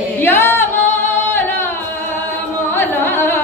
Ya Mola, Mola.